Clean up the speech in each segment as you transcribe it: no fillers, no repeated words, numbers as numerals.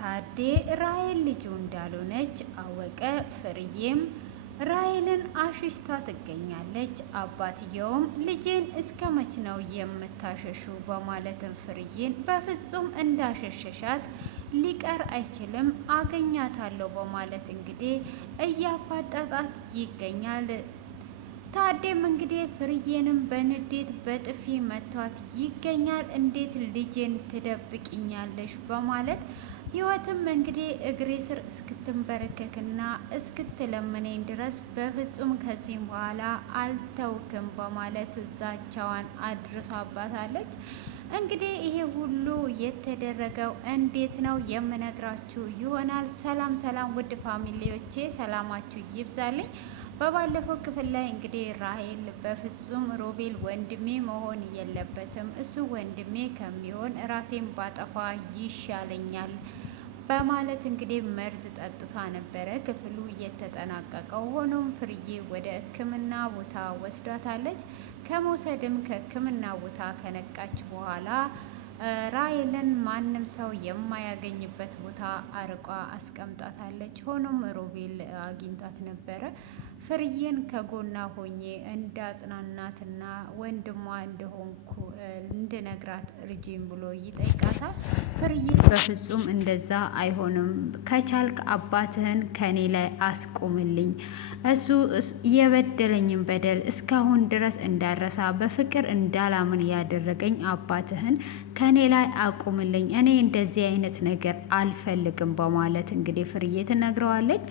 ታዴ ራሔል ልጁ እንዳልሆነች አወቀ። ፍርዬም ራሔልን አሽሽታ ትገኛለች። አባትየውም ልጄን እስከ መች ነው የምታሸሹ? በማለትም ፍርዬን በፍጹም እንዳሸሸሻት ሊቀር አይችልም አገኛታለሁ በማለት እንግዲህ እያፋጠጣት ይገኛል። ታዴም እንግዲህ ፍርዬንም በንዴት በጥፊ መቷት ይገኛል። እንዴት ልጄን ትደብቅኛለሽ? በማለት ህይወትም እንግዲህ እግሬ ስር እስክትንበረከክና እስክትለምነኝ ድረስ በፍጹም ከዚህም በኋላ አልተውክም በማለት ዛቻዋን አድርሷባታለች። እንግዲህ ይሄ ሁሉ የተደረገው እንዴት ነው የምነግራችሁ ይሆናል። ሰላም ሰላም፣ ውድ ፋሚሊዎቼ ሰላማችሁ ይብዛልኝ። በባለፈው ክፍል ላይ እንግዲህ ራሔል በፍጹም ሮቤል ወንድሜ መሆን የለበትም፣ እሱ ወንድሜ ከሚሆን ራሴን ባጠፋ ይሻለኛል በማለት እንግዲህ መርዝ ጠጥቷ ነበረ ክፍሉ እየተጠናቀቀው። ሆኖም ፍርዬ ወደ ሕክምና ቦታ ወስዷታለች። ከመውሰድም ከሕክምና ቦታ ከነቃች በኋላ ራሔልን ማንም ሰው የማያገኝበት ቦታ አርቋ አስቀምጣታለች። ሆኖም ሮቤል አግኝቷት ነበረ። ፍርዬን ከጎና ሆኜ እንዳጽናናትና ወንድሟ እንደሆንኩ እንድነግራት ርጂም ብሎ ይጠይቃታል። ፍርዬ በፍጹም እንደዛ አይሆንም፣ ከቻልክ አባትህን ከኔ ላይ አስቁምልኝ፣ እሱ የበደለኝን በደል እስካሁን ድረስ እንዳረሳ በፍቅር እንዳላምን ያደረገኝ አባትህን ከኔ ላይ አቁምልኝ፣ እኔ እንደዚህ አይነት ነገር አልፈልግም በማለት እንግዲህ ፍርዬ ትነግረዋለች።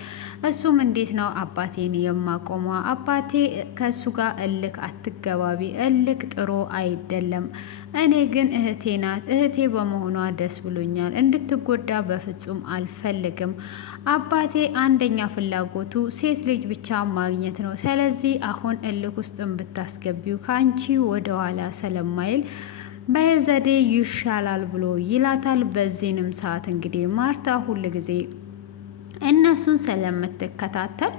እሱም እንዴት ነው አባቴን የማቆሟ? አባቴ ከእሱ ጋር እልክ አትገባቢ፣ እልክ ጥሩ አይደለም። እኔ ግን እህቴ ናት፣ እህቴ በመሆኗ ደስ ብሎኛል፣ እንድትጎዳ በፍጹም አልፈልግም። አባቴ አንደኛ ፍላጎቱ ሴት ልጅ ብቻ ማግኘት ነው። ስለዚህ አሁን እልክ ውስጥም ብታስገቢው ከአንቺ ወደኋላ ስለማይል በዘዴ ይሻላል ብሎ ይላታል። በዚህንም ሰዓት እንግዲህ ማርታ ሁል ጊዜ እነሱን ስለምትከታተል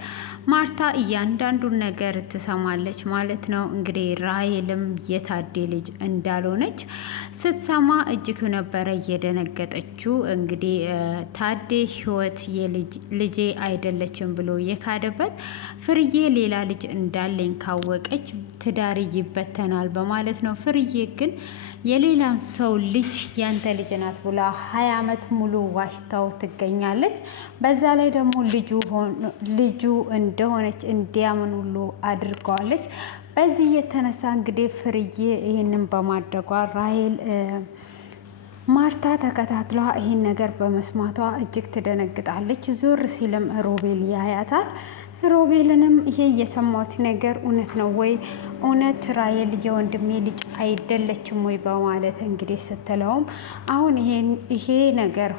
ማርታ እያንዳንዱን ነገር ትሰማለች ማለት ነው። እንግዲህ ራሔልም የታዴ ልጅ እንዳልሆነች ስትሰማ እጅግ ነበረ እየደነገጠችው። እንግዲህ ታዴ ህይወት ልጄ አይደለችም ብሎ የካደበት ፍርዬ ሌላ ልጅ እንዳለኝ ካወቀች ትዳር ይበተናል በማለት ነው። ፍርዬ ግን የሌላ ሰው ልጅ ያንተ ልጅ ናት ብላ 20 ዓመት ሙሉ ዋሽታው ትገኛለች። በዛ ላይ ደግሞ ልጁ እንደሆነች እንዲያምን ሁሉ አድርገዋለች። በዚህ የተነሳ እንግዲህ ፍርዬ ይህንን በማድረጓ ራሔል ማርታ ተከታትሏ ይህን ነገር በመስማቷ እጅግ ትደነግጣለች። ዞር ሲልም ሮቤል ያያታል። ሮቤልንም ይሄ የሰማሁት ነገር እውነት ነው ወይ? እውነት ራሔል የወንድሜ ልጅ አይደለችም ወይ? በማለት እንግዲህ ስትለውም አሁን ይሄ ነገር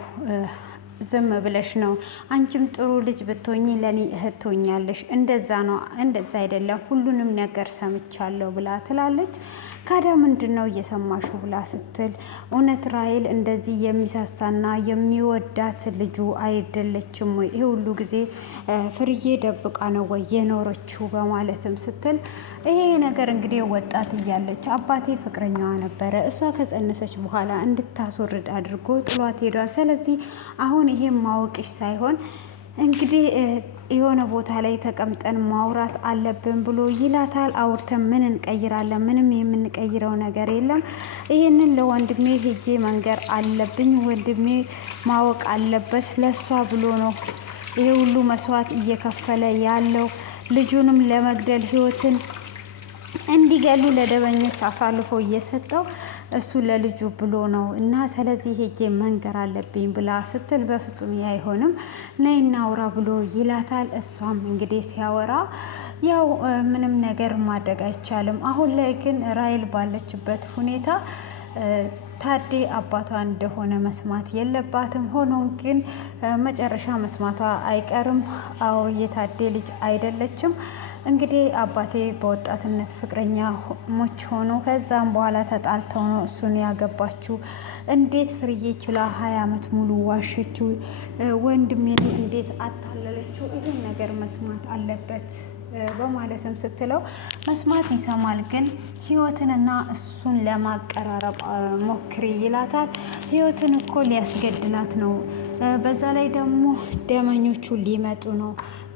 ዝም ብለሽ ነው፣ አንቺም ጥሩ ልጅ ብትሆኚ ለኔ እህት ትሆኛለሽ። እንደዛ ነው፣ እንደዛ አይደለም፣ ሁሉንም ነገር ሰምቻለሁ ብላ ትላለች። ካዲያ ምንድን ነው እየሰማሽው? ብላ ስትል እውነት ራሔል እንደዚህ የሚሳሳና የሚወዳት ልጁ አይደለችም ወይ? ይህ ሁሉ ጊዜ ፍርዬ ደብቃ ነው ወይ የኖረችው? በማለትም ስትል ይሄ ነገር እንግዲህ ወጣት እያለች አባቴ ፍቅረኛዋ ነበረ፣ እሷ ከጸነሰች በኋላ እንድታስወርድ አድርጎ ጥሏት ሄዷል። ስለዚህ አሁን ይሄ ማወቅሽ ሳይሆን እንግዲህ የሆነ ቦታ ላይ ተቀምጠን ማውራት አለብን ብሎ ይላታል። አውርተን ምን እንቀይራለን? ምንም የምንቀይረው ነገር የለም። ይህንን ለወንድሜ ሄጄ መንገር አለብኝ። ወንድሜ ማወቅ አለበት። ለሷ ብሎ ነው ይሄ ሁሉ መስዋዕት እየከፈለ ያለው። ልጁንም ለመግደል ህይወትን እንዲገሉ ለደበኞች አሳልፎ እየሰጠው እሱ ለልጁ ብሎ ነው እና ስለዚህ ሄጄ መንገር አለብኝ ብላ ስትል በፍጹም አይሆንም፣ ነይ እናውራ ብሎ ይላታል። እሷም እንግዲህ ሲያወራ ያው ምንም ነገር ማድረግ አይቻልም። አሁን ላይ ግን ራሔል ባለችበት ሁኔታ ታዴ አባቷ እንደሆነ መስማት የለባትም። ሆኖም ግን መጨረሻ መስማቷ አይቀርም። አዎ የታዴ ልጅ አይደለችም። እንግዲህ አባቴ በወጣትነት ፍቅረኛ ሞች ሆኖ ከዛም በኋላ ተጣልተው ነው እሱን ያገባችው። እንዴት ፍርዬ ችላ 20 ዓመት ሙሉ ዋሸችው? ወንድሜን እንዴት አታለለችው? ይህን ነገር መስማት አለበት በማለትም ስትለው መስማት ይሰማል፣ ግን ህይወትንና እሱን ለማቀራረብ ሞክሪ ይላታል። ህይወትን እኮ ሊያስገድላት ነው በዛ ላይ ደግሞ ደመኞቹ ሊመጡ ነው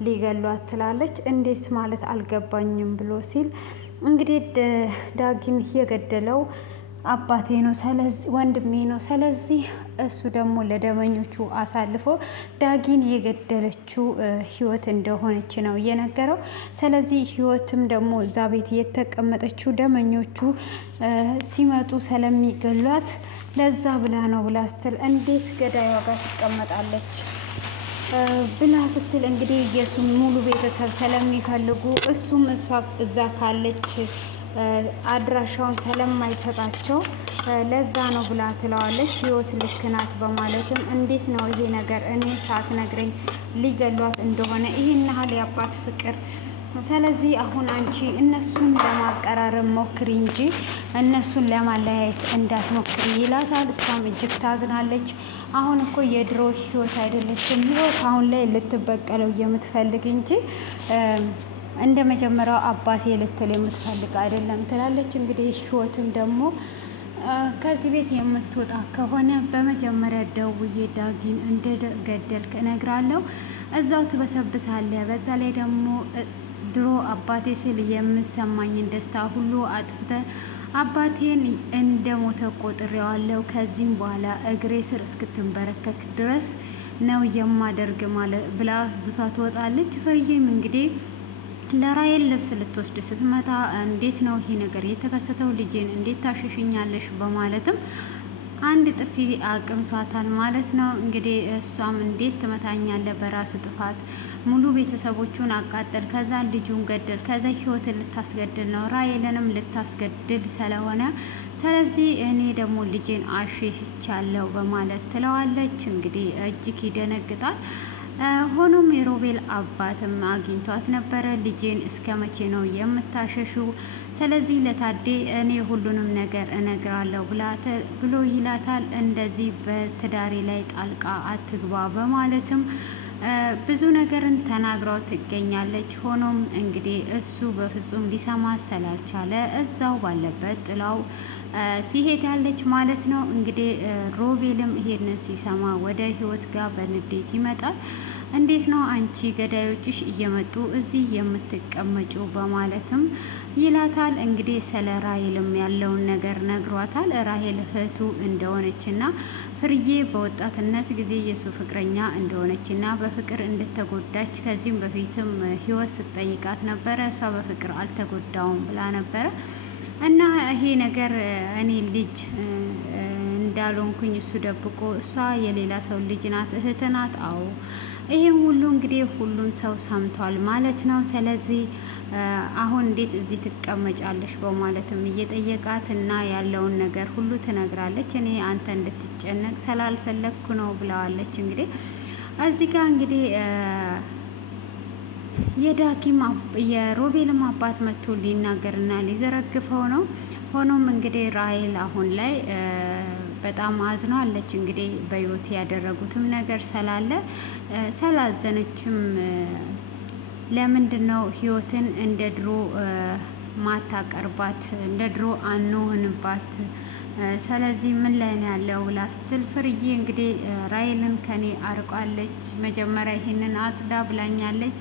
ሊገሏት ትላለች። እንዴት ማለት አልገባኝም ብሎ ሲል እንግዲህ ዳጊን የገደለው አባቴ ነው፣ ስለዚህ ወንድሜ ነው። ስለዚህ እሱ ደግሞ ለደመኞቹ አሳልፎ ዳጊን የገደለችው ህይወት እንደሆነች ነው እየነገረው። ስለዚህ ህይወትም ደግሞ እዛ ቤት የተቀመጠችው ደመኞቹ ሲመጡ ስለሚገሏት ለዛ ብላ ነው ብላ ስትል እንዴት ገዳይዋ ጋር ትቀመጣለች ብላ ስትል እንግዲህ የእሱም ሙሉ ቤተሰብ ስለሚፈልጉ እሱም እሷ እዛ ካለች አድራሻውን ስለማይሰጣቸው ለዛ ነው ብላ ትለዋለች። ህይወት ልክ ናት በማለትም እንዴት ነው ይሄ ነገር እኔ ሳትነግረኝ ሊገሏት እንደሆነ ይህን ያህል የአባት ፍቅር። ስለዚህ አሁን አንቺ እነሱን ለማቀራረብ ሞክሪ እንጂ እነሱን ለማለያየት እንዳትሞክሪ ይላታል። እሷም እጅግ ታዝናለች። አሁን እኮ የድሮ ህይወት አይደለችም ህይወት አሁን ላይ ልትበቀለው የምትፈልግ እንጂ እንደ መጀመሪያው አባቴ ልትል የምትፈልግ አይደለም ትላለች። እንግዲህ ህይወትም ደግሞ ከዚህ ቤት የምትወጣ ከሆነ በመጀመሪያ ደውዬ ዳጊን እንደገደልክ እነግራለሁ፣ እዛው ትበሰብሳለህ። በዛ ላይ ደግሞ ድሮ አባቴ ስል የምሰማኝን ደስታ ሁሉ አጥፍተ አባቴን እንደ ሞተ ቆጥሬዋለሁ። ከዚህም በኋላ እግሬ ስር እስክትንበረከክ ድረስ ነው የማደርግ ማለት ብላ ዝታ ትወጣለች። ፍርዬም እንግዲህ ለራይል ልብስ ልትወስድ ስትመጣ እንዴት ነው ይሄ ነገር የተከሰተው? ልጄን እንዴት ታሸሽኛለሽ? በማለትም አንድ ጥፊ አቅምሷታል ማለት ነው። እንግዲህ እሷም እንዴት ትመታኛለ? በራስ ጥፋት ሙሉ ቤተሰቦቹን አቃጠል፣ ከዛ ልጁን ገደል፣ ከዛ ህይወትን ልታስገድል ነው፣ ራይልንም ልታስገድል ስለሆነ ስለዚህ እኔ ደግሞ ልጄን አሸሽቻለሁ በማለት ትለዋለች። እንግዲህ እጅግ ይደነግጣል። ሆኖም የሮቤል አባትም አግኝቷት ነበረ። ልጄን እስከ መቼ ነው የምታሸሹ? ስለዚህ ለታዴ እኔ ሁሉንም ነገር እነግራለሁ ብሎ ይላታል። እንደዚህ በትዳሬ ላይ ጣልቃ አትግባ በማለትም ብዙ ነገርን ተናግረው ትገኛለች። ሆኖም እንግዲህ እሱ በፍጹም ሊሰማ ስላልቻለ እዛው ባለበት ጥላው ትሄዳለች ማለት ነው። እንግዲህ ሮቤልም ይሄንን ሲሰማ ወደ ህይወት ጋር በንዴት ይመጣል። እንዴት ነው አንቺ ገዳዮችሽ እየመጡ እዚህ የምትቀመጩ? በማለትም ይላታል። እንግዲህ ስለ ራሄልም ያለውን ነገር ነግሯታል። ራሄል እህቱ እንደሆነችና ፍርዬ በወጣትነት ጊዜ የሱ ፍቅረኛ እንደሆነችና በፍቅር እንደተጎዳች ከዚህም በፊትም ህይወት ስትጠይቃት ነበረ። እሷ በፍቅር አልተጎዳውም ብላ ነበረ እና ይሄ ነገር እኔ ልጅ እንዳልሆንኩኝ እሱ ደብቆ እሷ የሌላ ሰው ልጅ ናት፣ እህት ናት። አዎ ይሄን ሁሉ እንግዲህ ሁሉም ሰው ሰምቷል ማለት ነው። ስለዚህ አሁን እንዴት እዚህ ትቀመጫለሽ? በማለትም እየጠየቃት እና ያለውን ነገር ሁሉ ትነግራለች። እኔ አንተ እንድትጨነቅ ስላልፈለግኩ ነው ብለዋለች። እንግዲህ እዚህ ጋር እንግዲህ የዳጊም የሮቤልም አባት መጥቶ ሊናገርና ሊዘረግፈው ነው። ሆኖም እንግዲህ ራሄል አሁን ላይ በጣም አዝናለች። እንግዲህ በህይወት ያደረጉትም ነገር ስላለ ስላዘነችም ለምንድን ነው ህይወትን እንደ ድሮ ማታቀርባት? እንደ ድሮ አንሆንባት? ስለዚህ ምን ላይ ነው ያለው ብላ ስትል ፍርዬ እንግዲህ ራይልን ከኔ አርቋለች። መጀመሪያ ይሄንን አጽዳ ብላኛለች።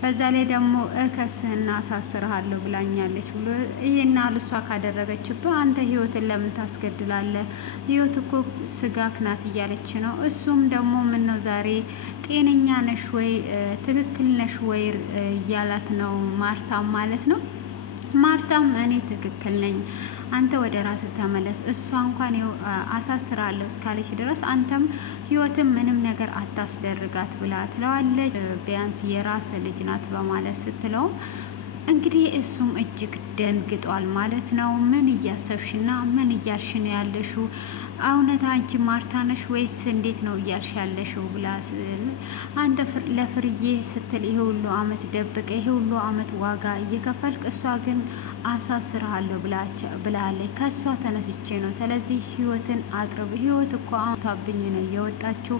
በዛ ላይ ደግሞ እከስህና አሳስርሃለሁ ብላኛለች ብሎ ይሄና ልሷ ካደረገችብህ አንተ ህይወትን ለምን ታስገድላለህ? ህይወት እኮ ስጋክ ናት እያለች ነው። እሱም ደግሞ ምን ነው ዛሬ ጤነኛ ነሽ ወይ ትክክል ነሽ ወይ እያላት ነው። ማርታም ማለት ነው። ማርታም እኔ ትክክል ነኝ፣ አንተ ወደ ራስ ተመለስ፣ እሷ እንኳን አሳስራለሁ እስካለች ድረስ አንተም ህይወትም ምንም ነገር አታስደርጋት ብላ ትለዋለች። ቢያንስ የራስ ልጅ ናት በማለት ስትለውም እንግዲህ እሱም እጅግ ደንግጧል ማለት ነው። ምን እያሰብሽና ምን እያልሽ ነው ያለሽው? እውነት አንቺ ማርታ ነሽ ወይስ እንዴት ነው እያልሽ ያለሽው? ብላ አንተ ለፍርዬ ስትል ይሄ ሁሉ አመት ደብቀ ይሄ ሁሉ አመት ዋጋ እየከፈልክ እሷ ግን አሳስርሃለሁ ብላለች። ከእሷ ተነስቼ ነው። ስለዚህ ህይወትን አቅርብ። ህይወት እኮ አሁታብኝ ነው የወጣችው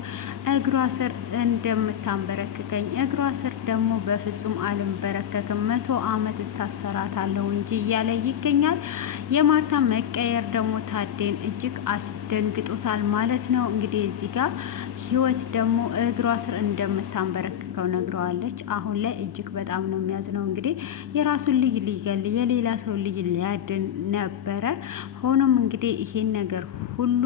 እግሯ ስር እንደምታንበረክከኝ፣ እግሯ ስር ደግሞ በፍጹም አልንበረከክም፣ 100 አመት እታሰራታለሁ እንጂ እያለ ይገኛል። የማርታ መቀየር ደግሞ ታዴን እጅግ አስደንግጦታል ማለት ነው። እንግዲህ እዚህ ጋር ህይወት ደግሞ እግሯ ስር እንደምታንበረክከው ነግረዋለች። አሁን ላይ እጅግ በጣም ነው የሚያዝነው። እንግዲህ የራሱን ልጅ ሊገል የሌላ ሰው ልጅ ሊያድን ነበረ። ሆኖም እንግዲህ ይሄን ነገር ሁሉ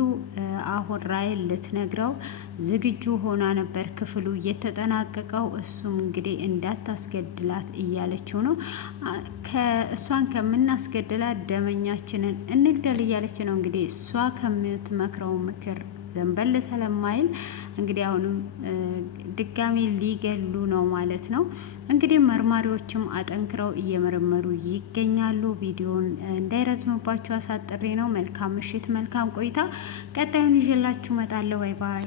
አሁን ራሔል ልትነግረው ዝግጁ ሆና ነበር ክፍሉ እየተጠናቀቀው። እሱም እንግዲህ እንዳታስገድላት እያለችው ነው። እሷን ከምናስገድላት ደመኛችንን እንግደል እያለች ነው። እንግዲህ እሷ ከምትመክረው ምክር ዘንበል ስለማይል እንግዲህ አሁንም ድጋሚ ሊገሉ ነው ማለት ነው። እንግዲህ መርማሪዎችም አጠንክረው እየመረመሩ ይገኛሉ። ቪዲዮን እንዳይረዝምባችሁ አሳጥሬ ነው። መልካም ምሽት፣ መልካም ቆይታ። ቀጣዩን ይዤላችሁ እመጣለሁ። ባይ ባይ።